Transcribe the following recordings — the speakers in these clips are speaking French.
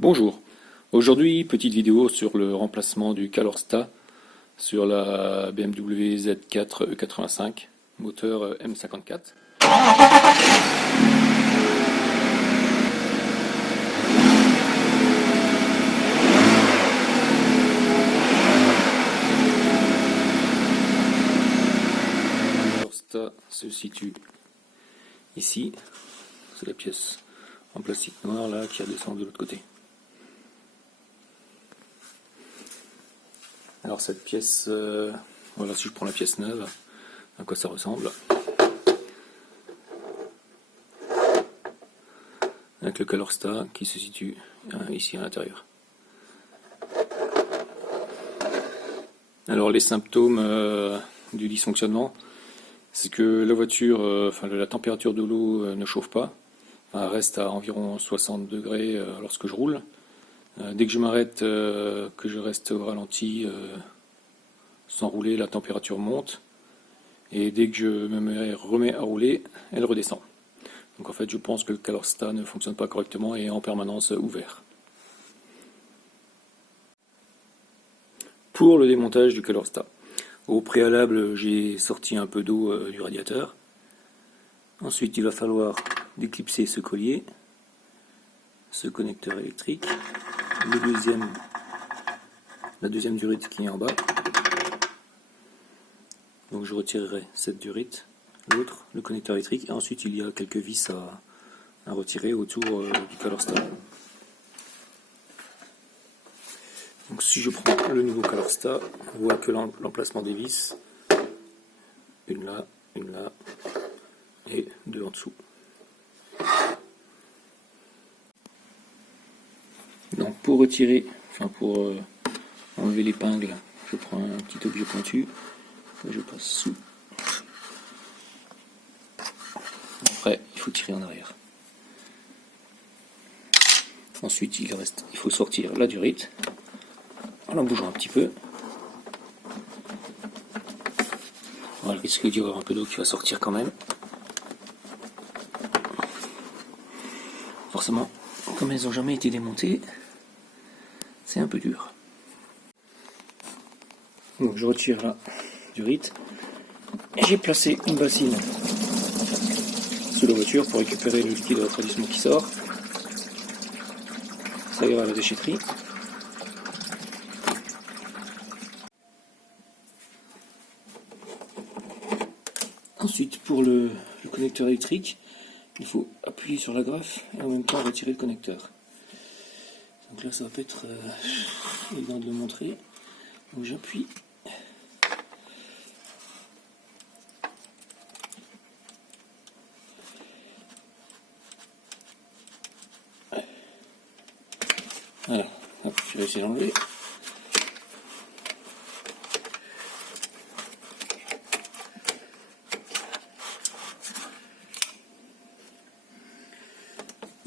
Bonjour, aujourd'hui petite vidéo sur le remplacement du Calorsta sur la BMW Z4 E85, moteur M54. Le Calorsta se situe ici, c'est la pièce en plastique noir là qui redescend de l'autre côté. Alors cette pièce, voilà, si je prends la pièce neuve, à quoi ça ressemble. Avec le Calorsta qui se situe ici à l'intérieur. Alors les symptômes du dysfonctionnement, c'est que la voiture, la température de l'eau ne chauffe pas, reste à environ 60 degrés lorsque je roule. Dès que je m'arrête, que je reste au ralenti sans rouler, la température monte. Et dès que je me remets à rouler, elle redescend. Donc en fait, je pense que le Calorsta ne fonctionne pas correctement et est en permanence ouvert. Pour le démontage du Calorsta, au préalable, j'ai sorti un peu d'eau du radiateur. Ensuite, il va falloir déclipser ce collier, ce connecteur électrique, la deuxième durite qui est en bas. Donc je retirerai cette durite, l'autre, le connecteur électrique, et ensuite il y a quelques vis à retirer autour du Calorsta. Donc si je prends le nouveau Calorsta, on voit que l'emplacement des vis, une là, et deux en dessous. Donc pour retirer, pour enlever l'épingle, je prends un petit objet pointu, que je passe sous. Après, il faut tirer en arrière. Ensuite, il faut sortir la durite en la bougeant un petit peu. Voilà, il risque d'y avoir un peu d'eau qui va sortir quand même. Forcément, comme elles n'ont jamais été démontées, c'est un peu dur. Donc je retire la durite et j'ai placé une bassine sous la voiture pour récupérer le liquide de refroidissement qui sort. Ça ira à la déchetterie. Ensuite, pour le connecteur électrique, il faut appuyer sur la greffe et en même temps retirer le connecteur. Donc là, ça va pas être évident de le montrer. Donc j'appuie. Voilà, hop, j'ai réussi à l'enlever.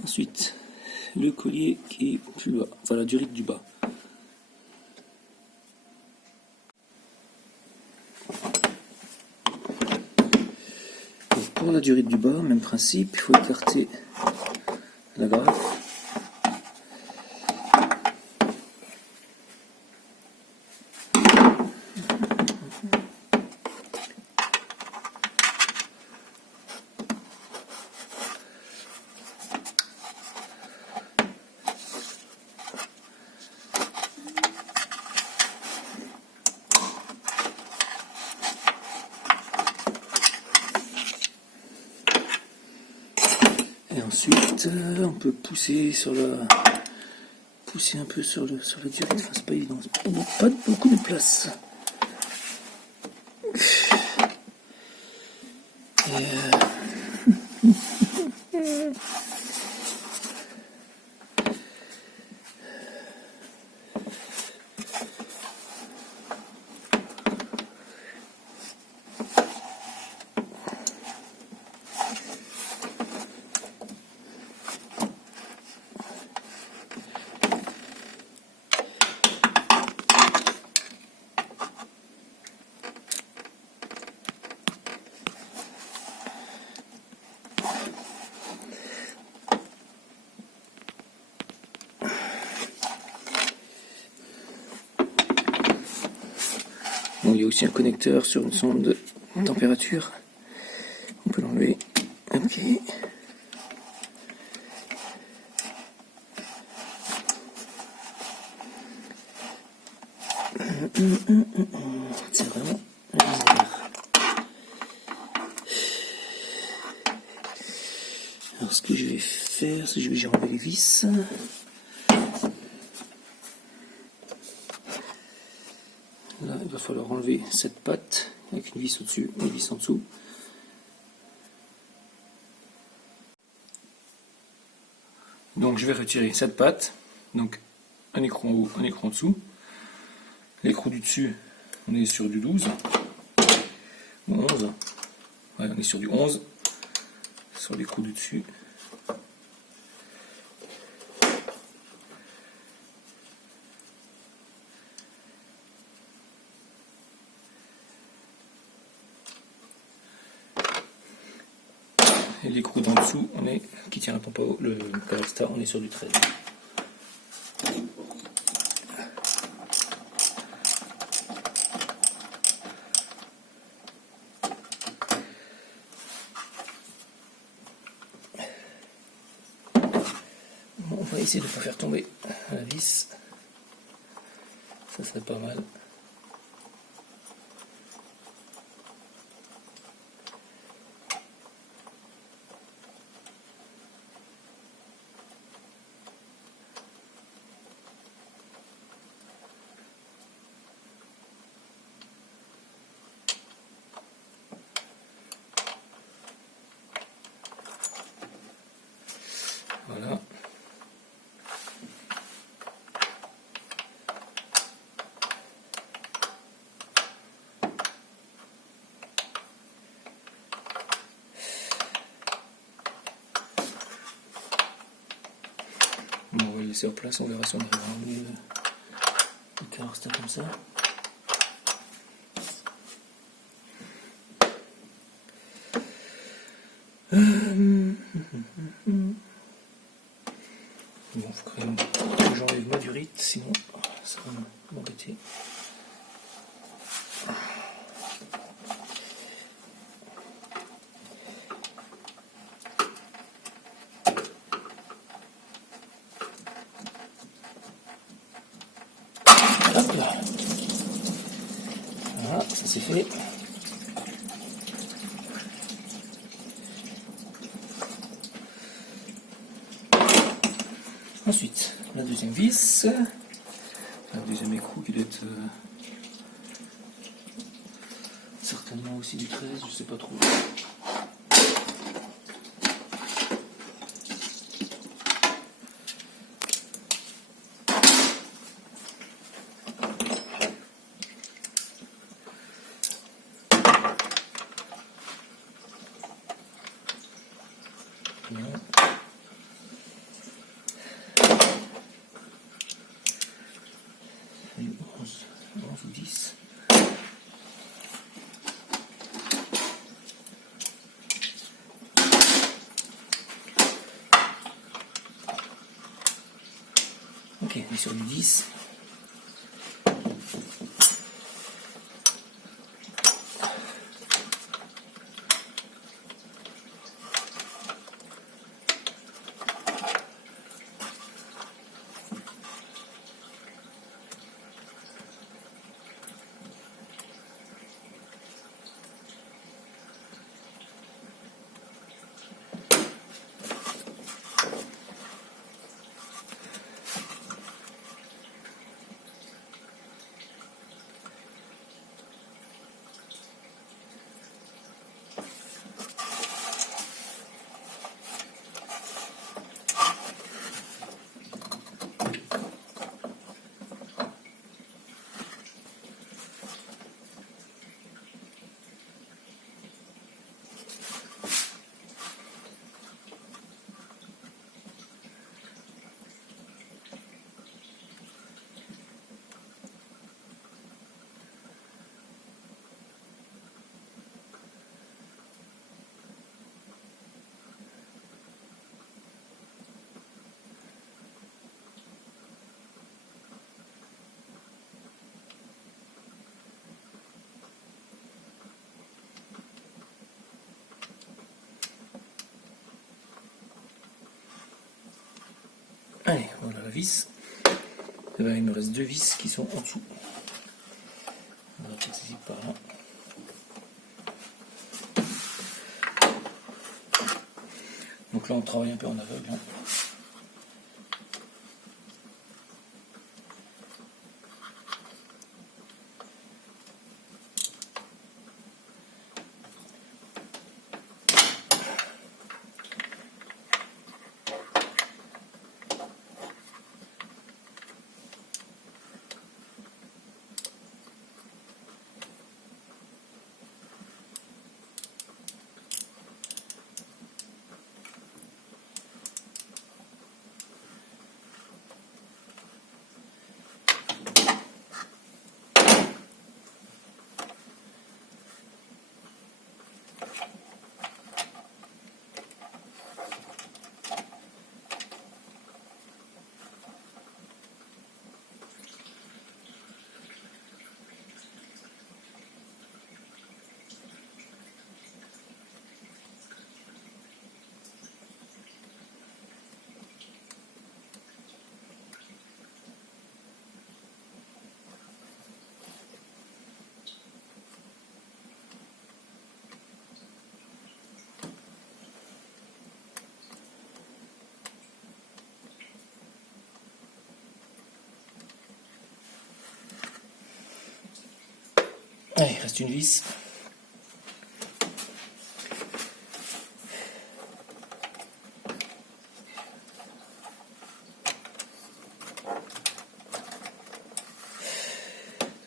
Ensuite, le collier qui est plus bas, la durite du bas. Donc pour la durite du bas, même principe, il faut écarter la greffe. Et ensuite, on peut pousser un peu sur la durite. C'est pas évident, pas beaucoup de place. y a aussi un connecteur sur une sonde de température. On peut l'enlever. Ok. C'est vraiment la misère. Alors ce que je vais faire, c'est que je vais enlever les vis. Là, il va falloir enlever cette patte avec une vis au-dessus et une vis en dessous. Donc je vais retirer cette patte. Donc un écrou en haut, un écrou en dessous. L'écrou du dessus, on est sur du 12 ou 11. Ouais, on est sur du 11 sur l'écrou du dessus. Et l'écrou d'en dessous, qui tient la pompe à eau, le Caraxtar, on est sur du 13. Bon, on va essayer de ne pas faire tomber la vis. Ça serait pas mal. Voilà. Bon, on va le laisser en place, on verra si on arrive à enlever le Caraxtar comme ça. Bon, il faut quand même que j'enlève ma durite, sinon ça va m'embêter. Hop là. Voilà, ça c'est fait. Ensuite, la deuxième vis, la deuxième écrou qui doit être certainement aussi du 13, je sais pas trop. Non. Et 11 ou 10. Ok, on est sur du 10. Allez, voilà la vis. Et ben, il me reste 2 vis qui sont en dessous. On va passer ici par là. Donc là on travaille un peu en aveugle. Hein. Allez, il reste une vis.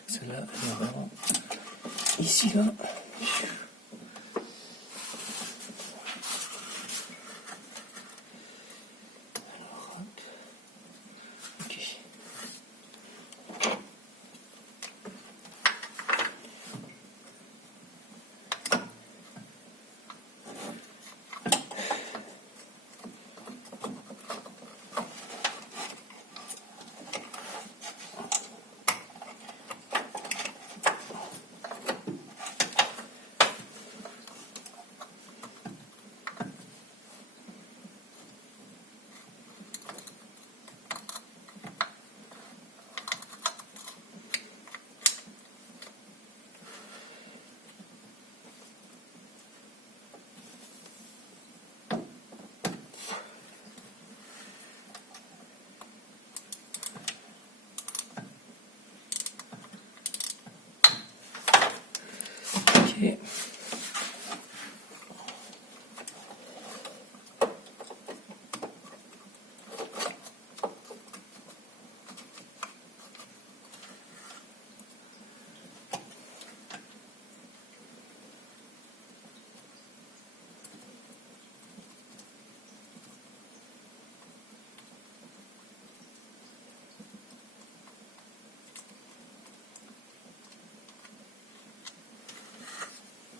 Celle-là, elle est vraiment ici, là. Alors, ok. Ok.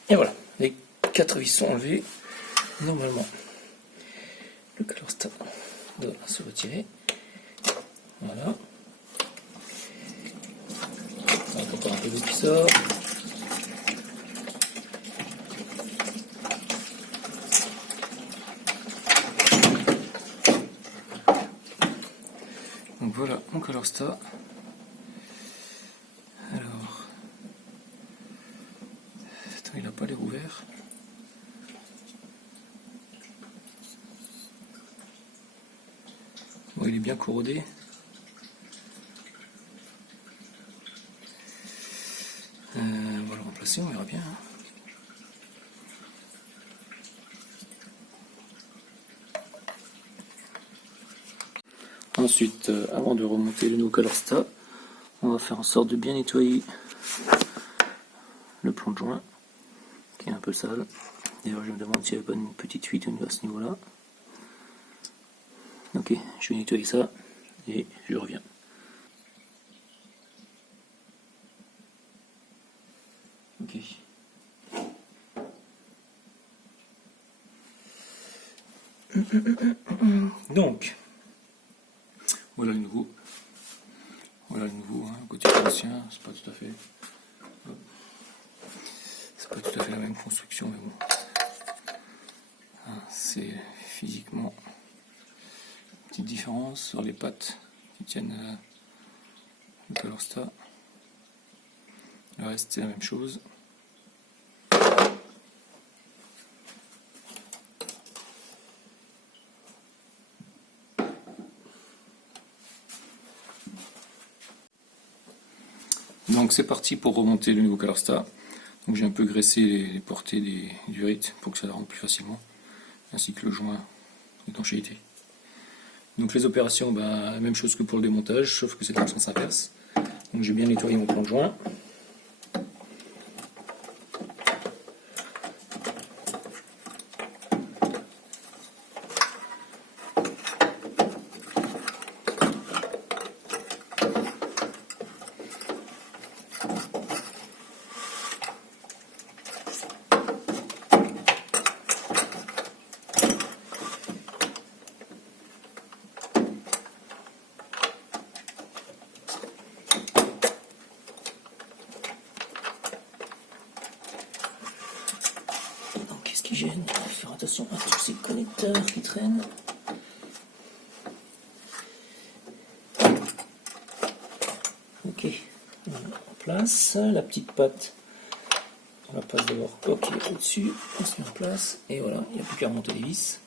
Et voilà, les 4 vis sont enlevées. Normalement, le color stop doit se retirer. Voilà. On a encore un peu d'eau qui sort. Donc voilà mon color stop. Alors, attends, il n'a pas l'air ouvert. Bon, il est bien corrodé. On va le remplacer, on verra bien. Hein. Ensuite, avant de remonter le nouveau ColorSta, on va faire en sorte de bien nettoyer le plan de joint qui est un peu sale. D'ailleurs, je me demande s'il n'y a pas une petite fuite à ce niveau-là. Ok, je vais nettoyer ça et je reviens. Ok. Donc, voilà le nouveau. Voilà le nouveau, hein. Côté ancien, c'est pas tout à fait. C'est pas tout à fait la même construction, mais bon. C'est physiquement un Petite différence sur les pattes qui tiennent le Colorstar. Le reste c'est la même chose. Donc c'est parti pour remonter le nouveau Colorstar. Donc j'ai un peu graissé les portées du RIT pour que ça rentre plus facilement, ainsi que le joint d'étanchéité. Donc les opérations, même chose que pour le démontage, sauf que c'est dans le sens inverse. Donc j'ai bien nettoyé mon plan de joint. Qu'est-ce qui gêne? Il faut faire attention à tous ces connecteurs qui traînent. Ok, on met en place la petite patte. On la passe d'abord au-dessus, on se met en place, et voilà, il n'y a plus qu'à remonter les vis.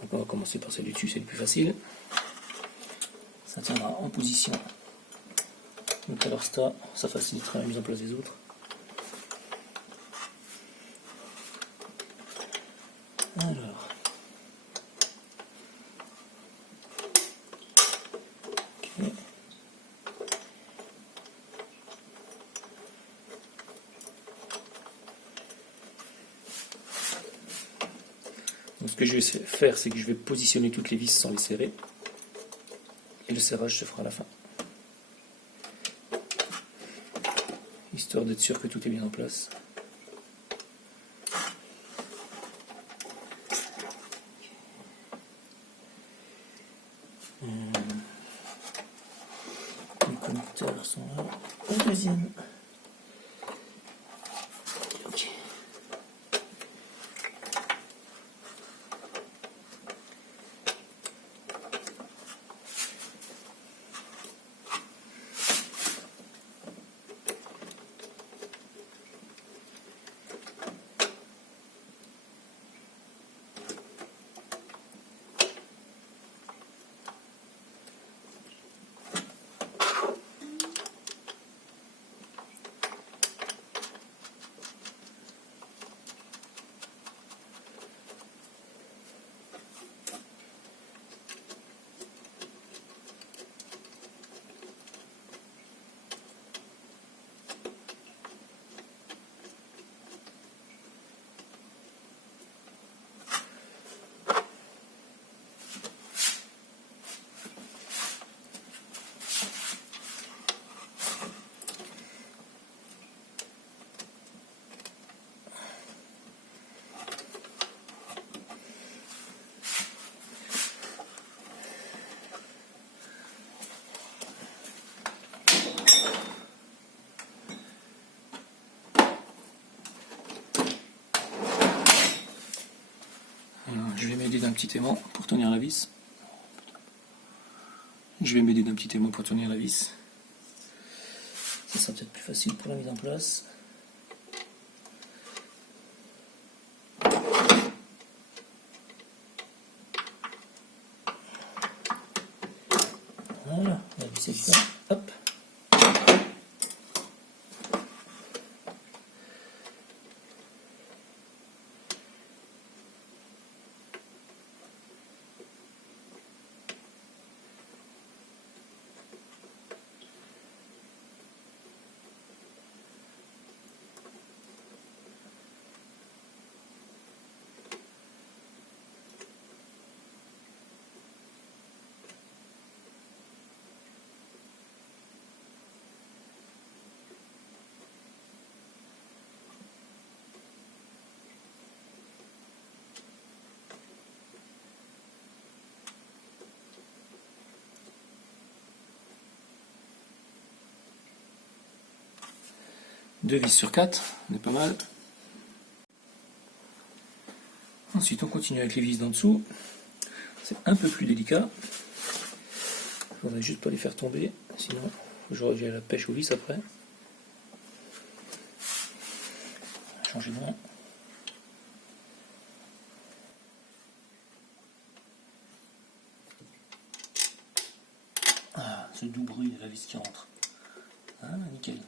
Donc on va commencer par celle du dessus, c'est le plus facile. Ça tiendra en position. Donc alors ça facilitera la mise en place des autres. Alors. Ok. Donc ce que je vais faire, c'est que je vais positionner toutes les vis sans les serrer. Et le serrage se fera à la fin. Histoire d'être sûr que tout est bien en place. Les connecteurs sont là. Le deuxième. Ok. Je vais m'aider d'un petit aimant pour tenir la vis. Ça sera peut-être plus facile pour la mise en place. Voilà, la vis est bien. Hop. Deux vis sur 4, on est pas mal. Ensuite on continue avec les vis d'en dessous. c'est un peu plus délicat. Il faudrait juste pas les faire tomber, sinon j'aurai la pêche au vis après. Changer de main. Ah, ce doux bruit de la vis qui rentre. Ah, nickel.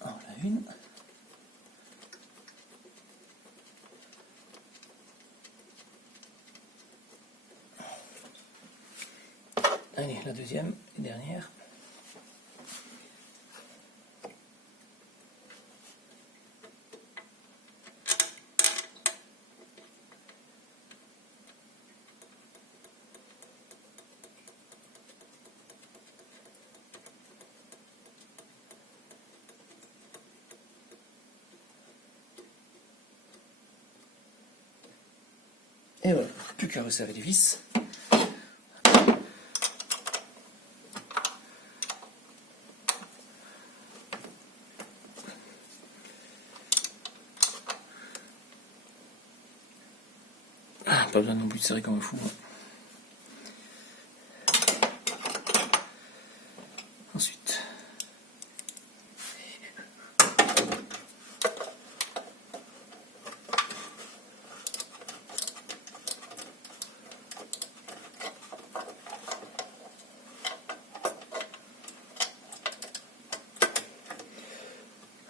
Alors, la une. Allez, la deuxième et dernière. Et voilà, plus qu'à resserrer les vis. Ah, pas besoin non plus de serrer comme un fou. Ensuite,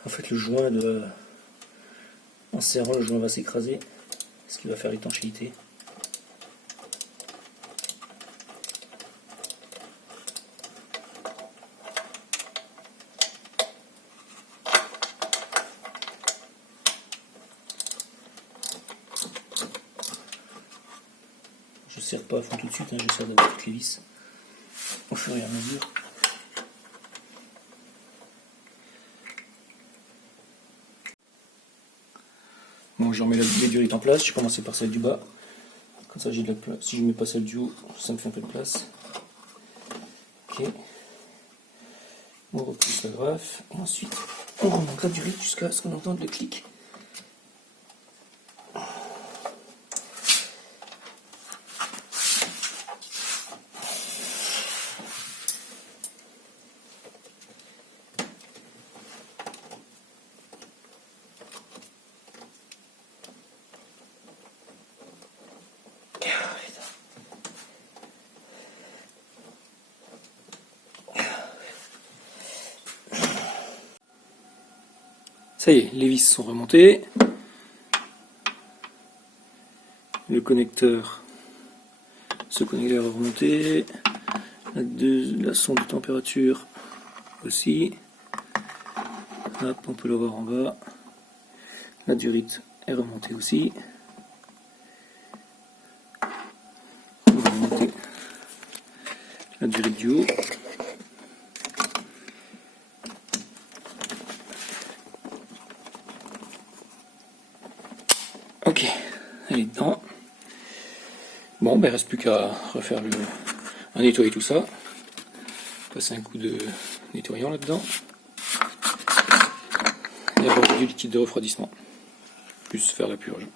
en fait, le joint en serrant, le joint va s'écraser, ce qui va faire l'étanchéité. Je ne serre pas à fond tout de suite, je serre d'abord toutes les vis au fur et à mesure. Bon, je remets les durites en place, je vais commencer par celle du bas. Comme ça j'ai de la place. Si je ne mets pas celle du haut, ça me fait un peu de place. Ok. On repousse la graffe. Et ensuite, on remonte la durite jusqu'à ce qu'on entende le clic. Ça y est, les vis sont remontées. Le connecteur, ce connecteur est remonté. La sonde de température aussi. Hop, on peut le voir en bas. La durite est remontée aussi. On va remonter la durite du haut. Ok, elle est dedans. Bon, ben, il ne reste plus qu'à refaire à nettoyer tout ça. Passer un coup de nettoyant là-dedans. Et avoir du liquide de refroidissement. Plus faire la purge.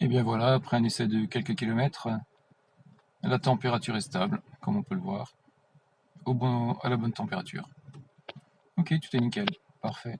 Et bien voilà, après un essai de quelques kilomètres, la température est stable, comme on peut le voir, à la bonne température. Ok, tout est nickel, parfait.